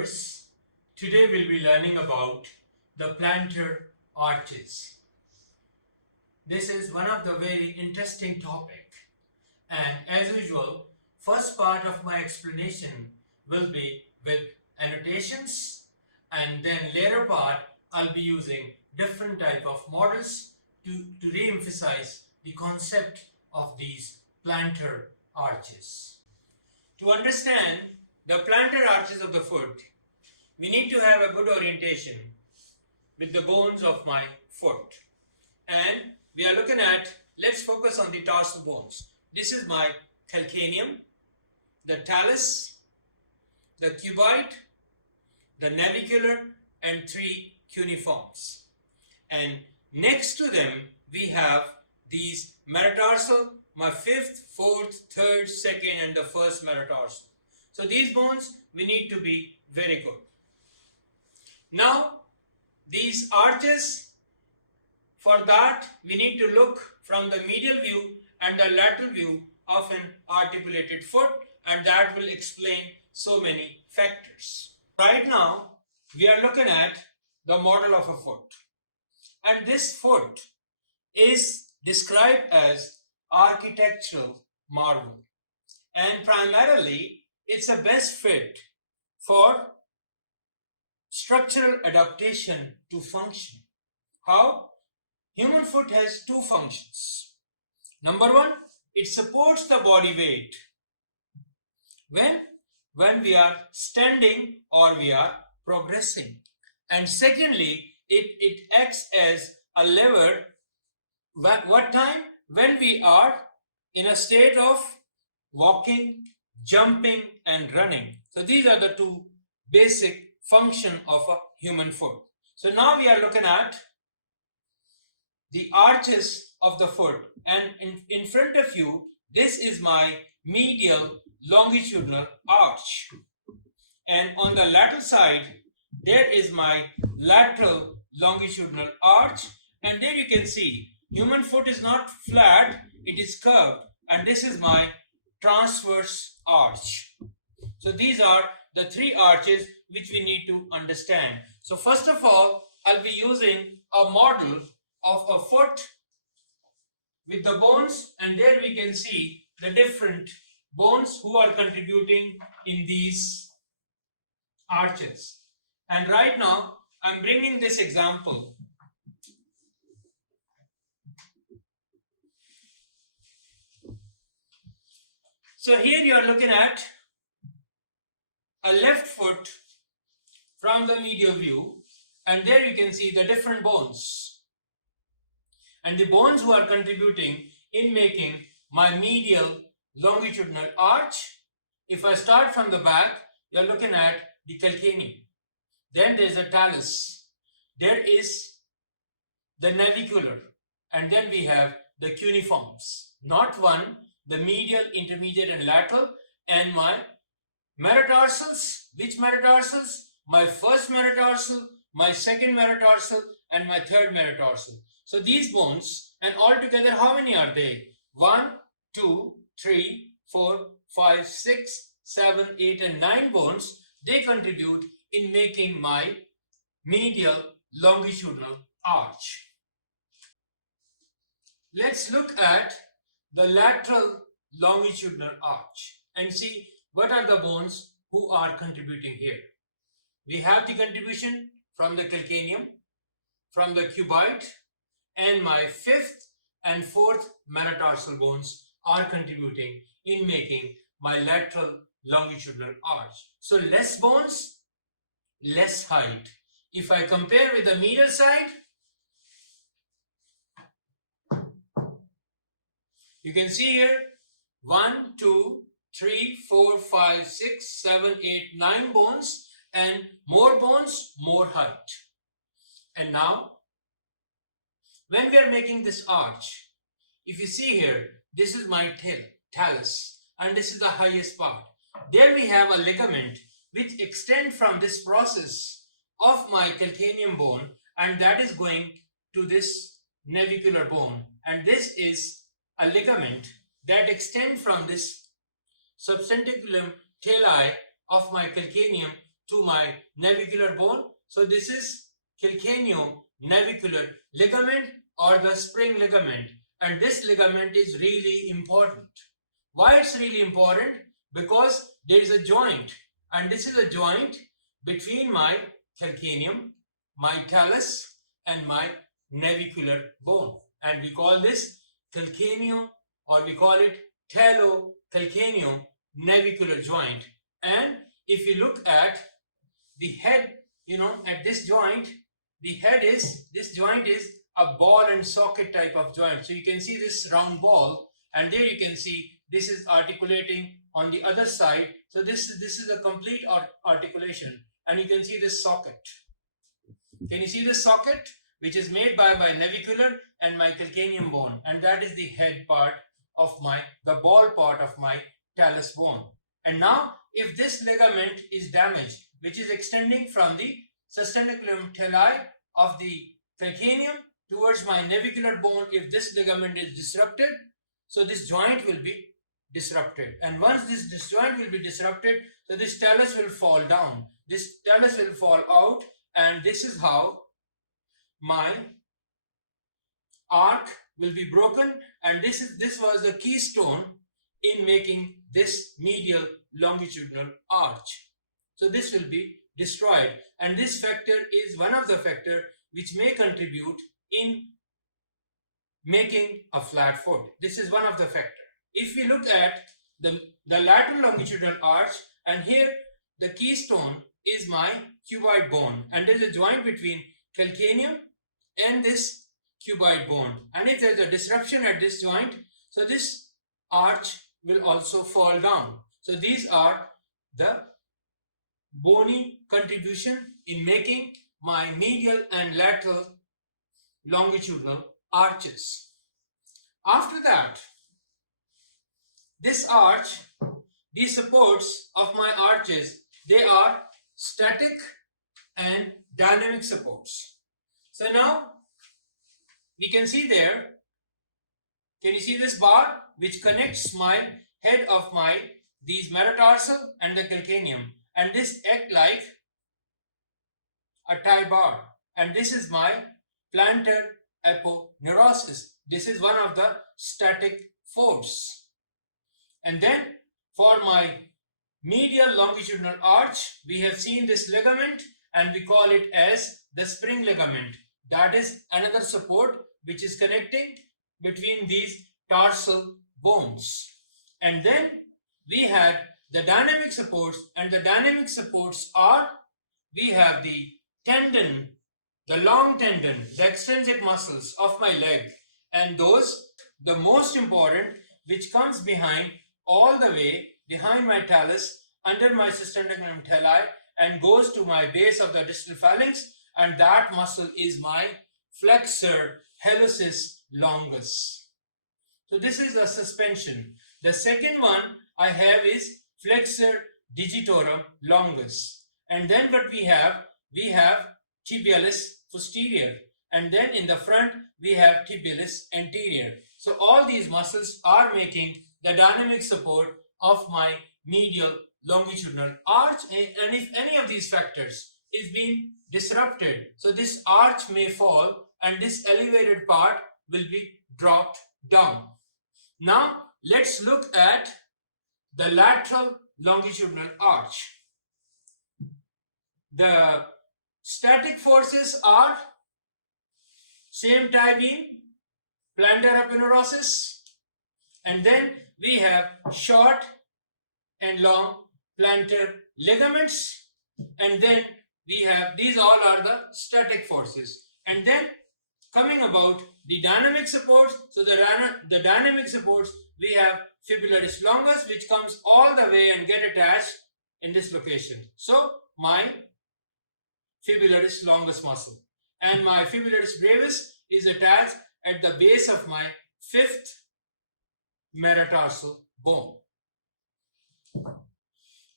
viewers, today we'll be learning about the plantar arches. This is one of the very interesting topic, and as usual, first part of my explanation will be with annotations, and then later part I'll be using different type of models to re-emphasize the concept of these plantar arches. To understand the plantar arches of the foot, we need to have a good orientation with the bones of my foot. And we are looking at, let's focus on the tarsal bones. This is my calcaneum, the talus, the cuboid, the navicular, and 3 cuneiforms. And next to them, we have these metatarsal, my 5th, 4th, 3rd, 2nd, and the 1st metatarsal. So these bones, we need to be very good. Now, these arches, for that, we need to look from the medial view and the lateral view of an articulated foot, and that will explain so many factors. Right now, we are looking at the model of a foot. And this foot is described as architectural marvel. And primarily, it's a best fit for structural adaptation to function. How? Human foot has 2 functions. Number 1, it supports the body weight when we are standing or we are progressing. And secondly, it acts as a lever. What time? When we are in a state of walking, jumping, and running. So these are the 2 basic functions of a human foot. So now we are looking at the arches of the foot, and in front of you, this is my medial longitudinal arch, and on the lateral side there is my lateral longitudinal arch, and there you can see human foot is not flat, it is curved, and this is my transverse arch. So these are the 3 arches which we need to understand. So first of all, I'll be using a model of a foot with the bones, and there we can see the different bones who are contributing in these arches. And right now I'm bringing this example. So here you are looking at a left foot from the medial view, and there you can see the different bones and the bones who are contributing in making my medial longitudinal arch. If I start from the back, you are looking at the calcaneum. Then there is a talus. There is the navicular, and then we have the cuneiforms. Not one, the medial, intermediate, and lateral, and my metatarsals. Which metatarsals? My 1st metatarsal, my 2nd metatarsal, and my 3rd metatarsal. So these bones, and altogether how many are they? 1, 2, 3, 4, 5, 6, 7, 8, and 9 bones. They contribute in making my medial longitudinal arch. Let's look at the lateral longitudinal arch and see what are the bones who are contributing here. We have the contribution from the calcaneum, from the cuboid, and my 5th and 4th metatarsal bones are contributing in making my lateral longitudinal arch. So less bones, less height. If I compare with the medial side, you can see here 1, 2, 3, 4, 5, 6, 7, 8, 9 bones, and more bones, more height. And now, when we are making this arch, if you see here, this is my talus, and this is the highest part. There we have a ligament which extends from this process of my calcaneum bone, and that is going to this navicular bone, and this is a ligament that extends from this substanticulum tali of my calcaneum to my navicular bone. So this is calcaneo-navicular ligament or the spring ligament, and this ligament is really important. Why it's really important? Because there is a joint, and this is a joint between my calcaneum, my talus, and my navicular bone, and we call this calcaneo, or we call it talocalcaneo-navicular joint. And if you look at the head, at this joint, this joint is a ball and socket type of joint. So you can see this round ball, and there you can see this is articulating on the other side. So this is a complete articulation, and you can see this socket. Can you see this socket, which is made by my navicular and my calcaneum bone, and that is the head part of the ball part of my talus bone. And now, if this ligament is damaged, which is extending from the sustainaculum tali of the calcaneum towards my navicular bone, if this ligament is disrupted, so this joint will be disrupted. And once this joint will be disrupted, so this talus will fall down. This talus will fall out, and this is how my arc will be broken. And this was the keystone in making this medial longitudinal arch. So this will be destroyed, and this factor is one of the factors which may contribute in making a flat foot. This is one of the factors. If we look at the lateral longitudinal arch, and here the keystone is my cuboid bone, and there is a joint between calcaneum and this cuboid bone, and if there is a disruption at this joint, so this arch will also fall down. So these are the bony contribution in making my medial and lateral longitudinal arches. After that, this arch, these supports of my arches, they are static and dynamic supports. So now we can see there, can you see this bar which connects my head of these metatarsal and the calcaneum, and this act like a tie bar, and this is my plantar aponeurosis. This is one of the static force. And then for my medial longitudinal arch, we have seen this ligament, and we call it as the spring ligament. That is another support which is connecting between these tarsal bones. And then we had the dynamic supports, and the dynamic supports are, we have the tendon, the long tendon, the extrinsic muscles of my leg, and those, the most important, which comes behind, all the way behind my talus, under my sustainaculum tali, and goes to my base of the distal phalanx, and that muscle is my flexor hallucis longus. So this is a suspension. The second one I have is flexor digitorum longus. And then what we have tibialis posterior. And then in the front, we have tibialis anterior. So all these muscles are making the dynamic support of my medial longitudinal arch. And if any of these factors is being disrupted, so this arch may fall, and this elevated part will be dropped down. Now let's look at the lateral longitudinal arch. The static forces are same tie beam, plantar aponeurosis, and then we have short and long plantar ligaments, and then we have, these all are the static forces. And then coming about the dynamic supports, so the dynamic supports, we have fibularis longus, which comes all the way and get attached in this location. So my fibularis longus muscle, and my fibularis brevis is attached at the base of my fifth metatarsal bone.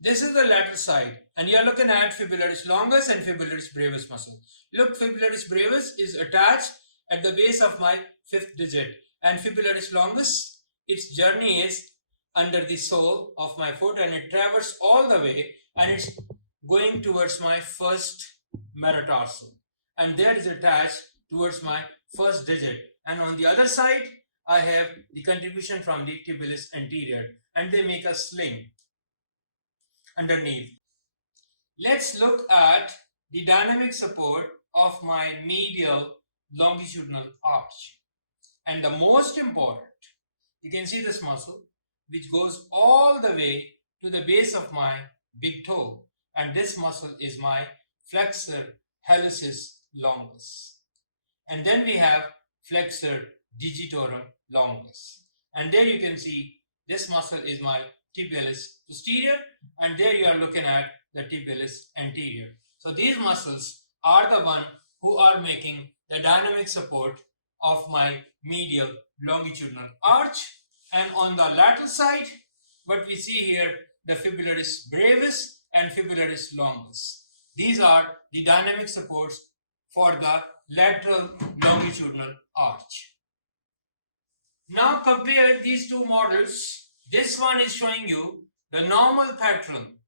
This is the lateral side, and you are looking at fibularis longus and fibularis brevis muscle. Look, fibularis brevis is attached at the base of my fifth digit, and fibularis longus, its journey is under the sole of my foot, and it travels all the way, and it going towards my first metatarsal, and there is attached towards my first digit, and on the other side I have the contribution from the tibialis anterior, and they make a sling underneath. Let's look at the dynamic support of my medial longitudinal arch. And the most important, you can see this muscle which goes all the way to the base of my big toe, and this muscle is my flexor hallucis longus. And then we have flexor digitorum longus, and there you can see this muscle is my tibialis posterior, and there you are looking at the tibialis anterior. So these muscles are the one who are making the dynamic support of my medial longitudinal arch. And on the lateral side, what we see here, the fibularis brevis and fibularis longus. These are the dynamic supports for the lateral longitudinal arch. Now compare these two models. This one is showing you the normal pattern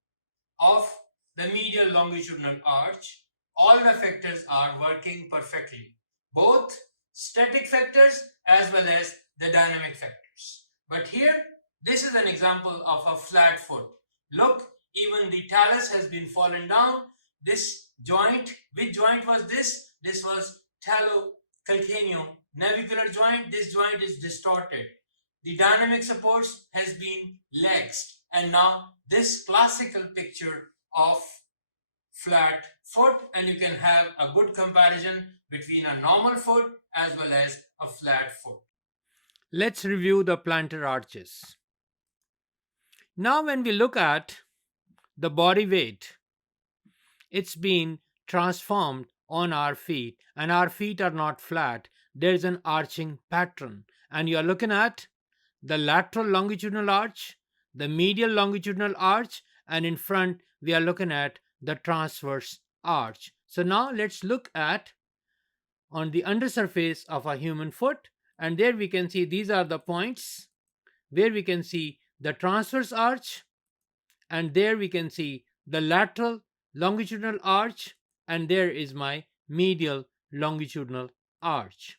of the medial longitudinal arch. All the factors are working perfectly, both static factors as well as the dynamic factors. But here, this is an example of a flat foot. Look, even the talus has been fallen down. This joint, which joint was this? This was talocalcaneonavicular joint. This joint is distorted. The dynamic supports has been laxed, and now this classical picture of flat foot, and you can have a good comparison between a normal foot as well as a flat foot. Let's review the plantar arches. Now when we look at the body weight, it's been transformed on our feet, and our feet are not flat. There's an arching pattern, and you are looking at the lateral longitudinal arch, the medial longitudinal arch, and in front we are looking at the transverse arch. So now let's look at on the undersurface of a human foot, and there we can see these are the points where we can see the transverse arch, and there we can see the lateral longitudinal arch, and there is my medial longitudinal arch.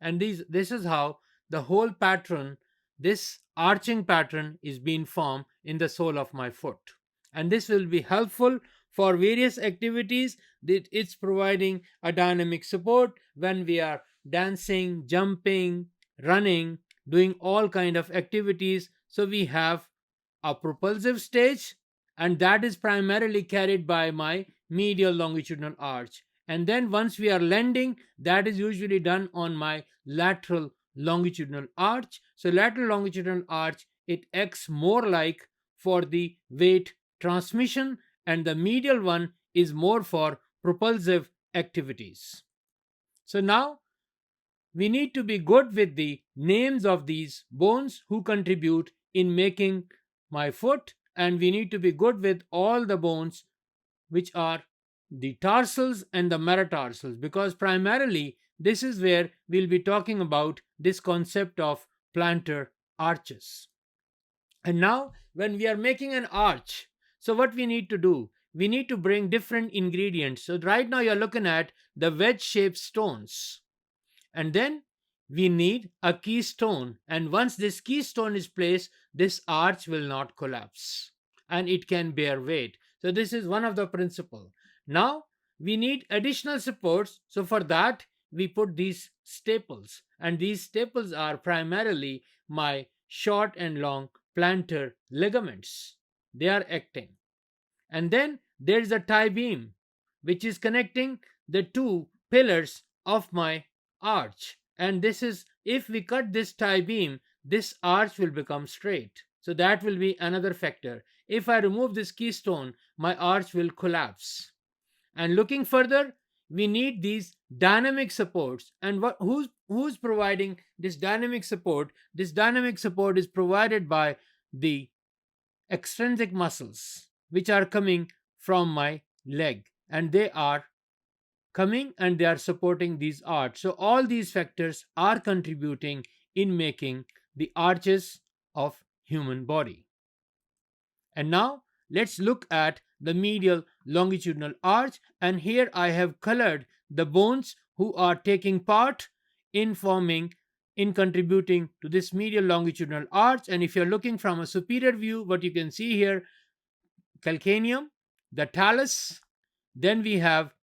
And this is how the whole pattern, this arching pattern, is being formed in the sole of my foot. And this will be helpful for various activities. That it's providing a dynamic support when we are dancing, jumping, running, doing all kind of activities. So we have a propulsive stage, and that is primarily carried by my medial longitudinal arch. And then once we are landing, that is usually done on my lateral longitudinal arch. So lateral longitudinal arch, it acts more like for the weight transmission, and the medial one is more for propulsive activities. So now we need to be good with the names of these bones who contribute in making my foot, and we need to be good with all the bones which are the tarsals and the metatarsals, because primarily this is where we'll be talking about this concept of plantar arches. And now when we are making an arch, so what we need to do, we need to bring different ingredients. So right now you're looking at the wedge-shaped stones, and then we need a keystone, and once this keystone is placed, this arch will not collapse and it can bear weight. So this is one of the principles. Now we need additional supports, so for that we put these staples, and these staples are primarily my short and long plantar ligaments. They are acting. And then there is a tie beam which is connecting the two pillars of my arch, and this is, if we cut this tie beam, this arch will become straight. So that will be another factor. If I remove this keystone, my arch will collapse. And looking further, we need these dynamic supports. And who's providing this dynamic support? This dynamic support is provided by the extrinsic muscles which are coming from my leg, and they are coming and they are supporting these arches. So all these factors are contributing in making the arches of human body. And now let's look at the medial longitudinal arch, and here I have colored the bones who are taking part in forming, in contributing to this medial longitudinal arch. And if you're looking from a superior view, what you can see here: calcaneum, the talus, then we have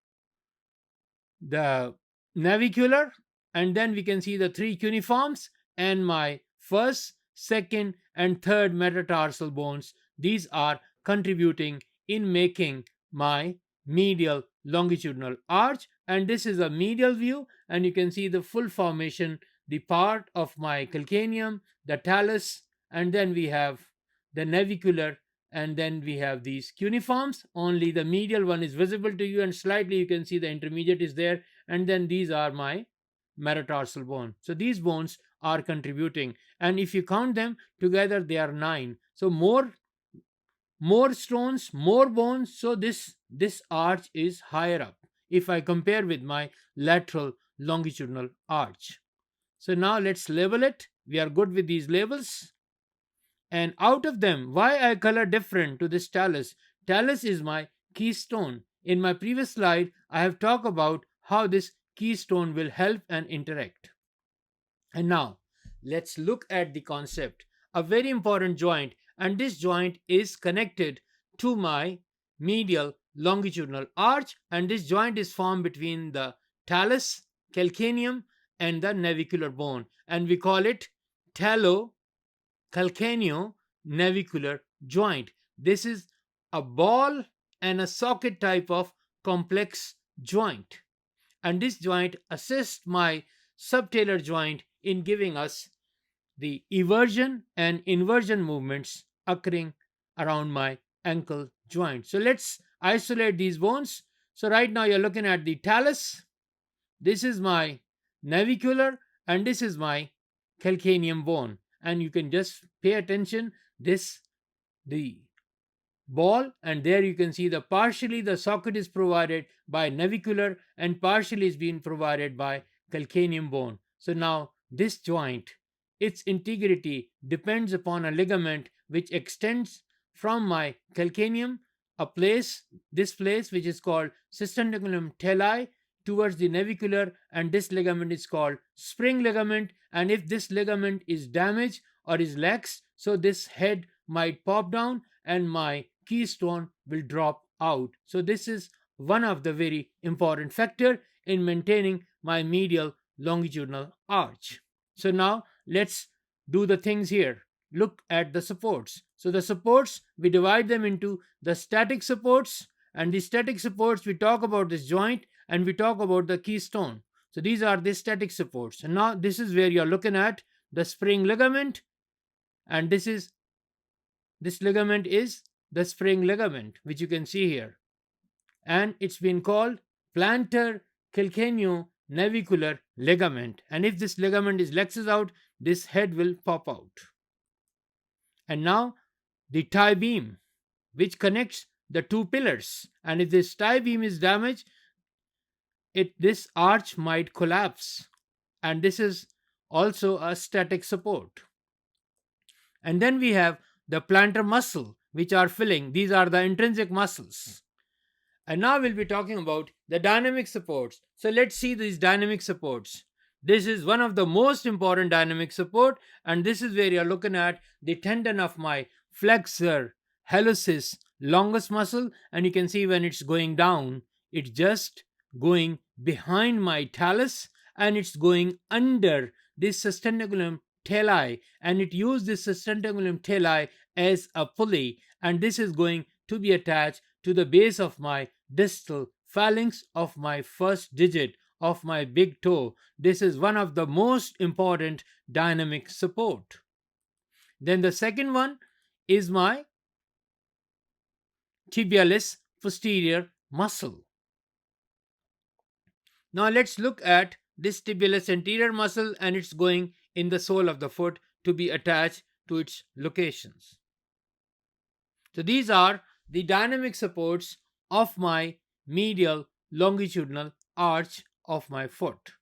the navicular, and then we can see the three cuneiforms and my first, second, and third metatarsal bones. These are contributing in making my medial longitudinal arch, and this is a medial view, and you can see the full formation, the part of my calcaneum, the talus, and then we have the navicular, and then we have these cuneiforms. Only the medial one is visible to you, and slightly you can see the intermediate is there, and then these are my metatarsal bone. So these bones are contributing, and if you count them together they are 9. So more stones, more bones. So this arch is higher up if I compare with my lateral longitudinal arch. So now let's label it. We are good with these labels. And out of them, why I color different to this talus? Talus is my keystone. In my previous slide, I have talked about how this keystone will help and interact. And now, let's look at the concept. A very important joint, and this joint is connected to my medial longitudinal arch, and this joint is formed between the talus, calcaneum, and the navicular bone, and we call it talo calcaneo-navicular joint. This is a ball and a socket type of complex joint. And this joint assists my subtalar joint in giving us the eversion and inversion movements occurring around my ankle joint. So let's isolate these bones. So right now you're looking at the talus. This is my navicular, and this is my calcaneum bone, and you can just pay attention, this the ball, and there you can see the partially the socket is provided by navicular and partially is being provided by calcaneum bone. So now this joint, its integrity depends upon a ligament which extends from my calcaneum, this place which is called cisternaculum tali, towards the navicular, and this ligament is called spring ligament. And if this ligament is damaged or is lax, so this head might pop down and my keystone will drop out. So this is one of the very important factor in maintaining my medial longitudinal arch. So now let's do the things here. Look at the supports. So the supports, we divide them into the static supports, and the static supports, we talk about this joint and we talk about the keystone. So these are the static supports. And now this is where you're looking at the spring ligament, and this ligament is the spring ligament, which you can see here, and it's been called plantar calcaneo-navicular ligament. And if this ligament is laxes out, this head will pop out. And now the tie beam, which connects the two pillars, and if this tie beam is damaged, this arch might collapse, and this is also a static support. And then we have the plantar muscle, which are filling. These are the intrinsic muscles. And now we'll be talking about the dynamic supports. So let's see these dynamic supports. This is one of the most important dynamic support, and this is where you're looking at the tendon of my flexor hallucis longus muscle, and you can see when it's going down, it's just going behind my talus, and it's going under this cisternaculum tali, and it uses this cisternaculum tali as a pulley, and this is going to be attached to the base of my distal phalanx of my first digit of my big toe. This is one of the most important dynamic support. Then the second one is my tibialis posterior muscle. Now let's look at this tibialis anterior muscle, and it's going in the sole of the foot to be attached to its locations. So these are the dynamic supports of my medial longitudinal arch of my foot.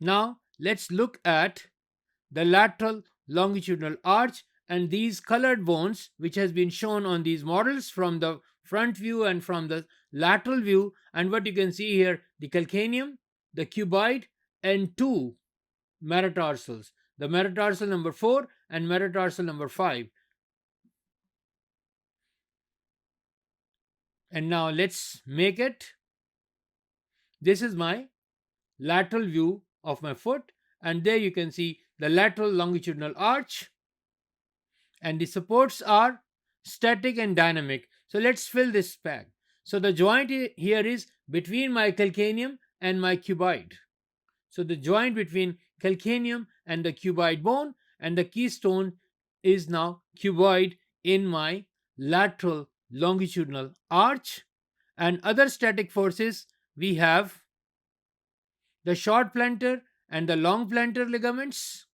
Now let's look at the lateral longitudinal arch, and these colored bones, which has been shown on these models from the front view and from the lateral view. And what you can see here, the calcaneum, the cuboid, and two metatarsals, the metatarsal number 4 and metatarsal number 5. And now let's make it. This is my lateral view of my foot, and there you can see the lateral longitudinal arch, and the supports are static and dynamic. So let's fill this bag. So the joint here is between my calcaneum and my cuboid. So the joint between calcaneum and the cuboid bone, and the keystone is now cuboid in my lateral longitudinal arch. And other static forces, we have the short plantar and the long plantar ligaments,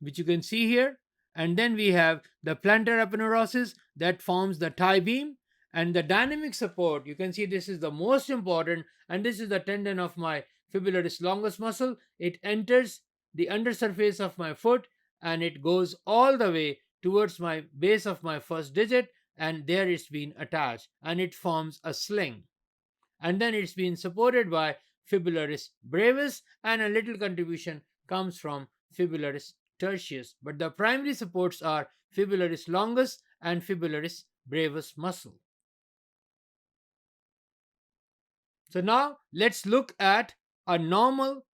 which you can see here. And then we have the plantar aponeurosis that forms the tie beam, and the dynamic support. You can see this is the most important, and this is the tendon of my fibularis longus muscle. It enters the undersurface of my foot and it goes all the way towards my base of my first digit, and there it's been attached and it forms a sling. And then it's been supported by fibularis brevis, and a little contribution comes from fibularis tertius. But the primary supports are fibularis longus and fibularis brevis muscle. So now let's look at a normal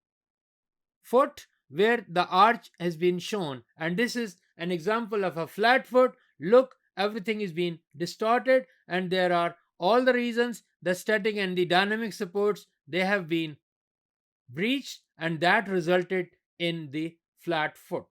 foot where the arch has been shown, and this is an example of a flat foot. Look, everything is being distorted, and there are all the reasons the static and the dynamic supports, they have been breached, and that resulted in the flat foot.